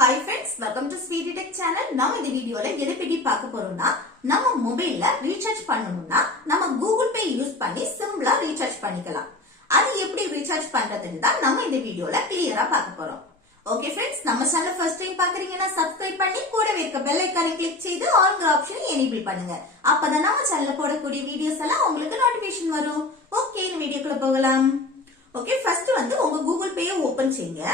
Hi friends, welcome to Speedy Tech channel. நம்ம இந்த வீடியோல எதை பத்தி பார்க்க போறோம்னா நம்ம மொபைல்ல ரீசார்ஜ் பண்ணனும்னா நம்ம Google Pay யூஸ் பண்ணி சிம்பிளா ரீசார்ஜ் பண்ணிக்கலாம். அது எப்படி ரீசார்ஜ் பண்றதுன்னு தான் நம்ம இந்த வீடியோல கிளியரா பார்க்க போறோம். ஓகே फ्रेंड्स, நம்ம சேனலை ஃபர்ஸ்ட் டைம் பாக்குறீங்கன்னா சப்ஸ்கிரைப் பண்ணி கூடவே இருக்க பெல் ஐகானை கிளிக் செய்து ஆல்ங்கிற ஆப்ஷனை எனேபிள் பண்ணுங்க. அப்பதான் நம்ம சேனல்ல போடக்கூடிய வீடியோஸ் எல்லாம் உங்களுக்கு நோட்டிபிகேஷன் வரும். ஓகே, இந்த வீடியோக்குள்ள போகலாம். ஓகே, ஃபர்ஸ்ட் வந்து உங்க Google Pay ஓபன் செய்யுங்க.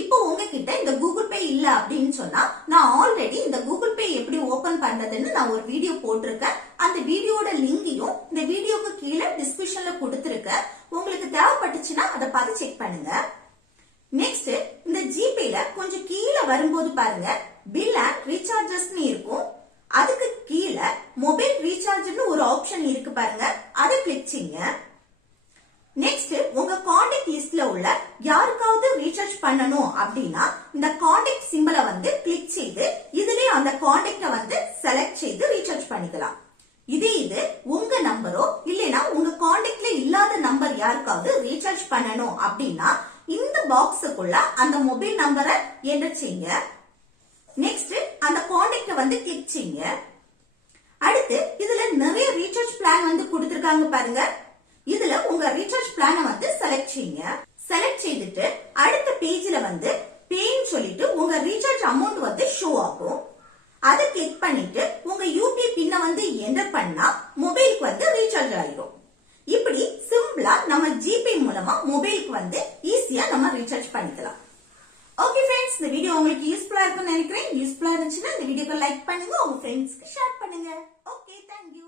இப்போ உங்ககிட்ட இந்த Google Pay இல்ல அப்படின்னு சொன்னா நான் ஆல்ரெடி இந்த Google Pay எப்படி ஓபன் பண்றதுன்னு நான் ஒரு வீடியோ போட்டிருக்கேன். அந்த வீடியோட லிங்கையும் இந்த வீடியோக்கு கீழே டிஸ்கிரிப்ஷன்ல கொடுத்திருக்கேன். உங்களுக்கு தேவைப்பட்டுச்சுன்னா அதை பார்த்து செக் பண்ணுங்க. நெக்ஸ்ட், இந்த ஜிபேல கொஞ்சம் கீழே வரும்போது பாருங்க பில் அண்ட் ரீசார்ஜஸ்னு இருக்கும். அதுக்கு கீழே மொபைல் ரீசார்ஜ்னு ஒரு ஆப்ஷன் இருக்கு பாருங்க, அதை கிளிக் செய்யுங்க. நெக்ஸ்ட், உங்க கான்டாக்ட் லிஸ்ட்ல உள்ள யாருக்காவது ரீசார்ஜ் பண்ணணும் அப்படின்னா இந்த கான்டாக்ட் சிம்பலை வந்து கிளிக் செய்து இதுலயே அந்த கான்டாக்ட வந்து செலக்ட் செய்து ரீசார்ஜ் பண்ணிக்கலாம். இது உங்க நம்பரோ இல்லைன்னா உங்க கான்டாக்ட்ல இல்லாத நம்பர் யாருக்காவது ரீசார்ஜ் பண்ணணும் அப்படின்னா இந்த பாக்ஸுக்குள்ள அந்த மொபைல் நம்பரை என்டர் செய்யுங்க. நெக்ஸ்ட், அந்த கான்டாக்ட வந்து கிளிக் செய்யுங்க. அடுத்து இதுல நிறைய ரீசார்ஜ் பிளான் வந்து கொடுத்திருக்காங்க பாருங்க. இதுல உங்க ரீசார்ஜ் பிளான வந்து செலக்ட் செய்யுங்க. செலக்ட் செய்துட்டு அடுத்த பேஜ்ல வந்து பேன்னு சொல்லிட்டு உங்க ரீசார்ஜ் அமௌண்ட் வந்து ஷோ ஆகும். அதை கிளிக் பண்ணிட்டு உங்க யூபிஐ பின்ன வந்து என்டர் பண்ணா மொபைலுக்கு வந்து ரீசார்ஜ் ஆயிடும். இப்படி சிம்பிளா நம்ம ஜிபே மூலமா மொபைலுக்கு வந்து ஈஸியா நம்ம ரீசார்ஜ் பண்ணிக்கலாம். ஓகே ஃப்ரெண்ட்ஸ், இந்த வீடியோ உங்களுக்கு யூஸ்ஃபுல்லா இருக்கும்னு நினைக்கிறேன். யூஸ்ஃபுல்லா இருந்துச்சுன்னா இந்த வீடியோக்கு லைக் பண்ணுங்க, உங்க ஃப்ரெண்ட்ஸ்க்கு ஷேர் பண்ணுங்க. Okay, thank you.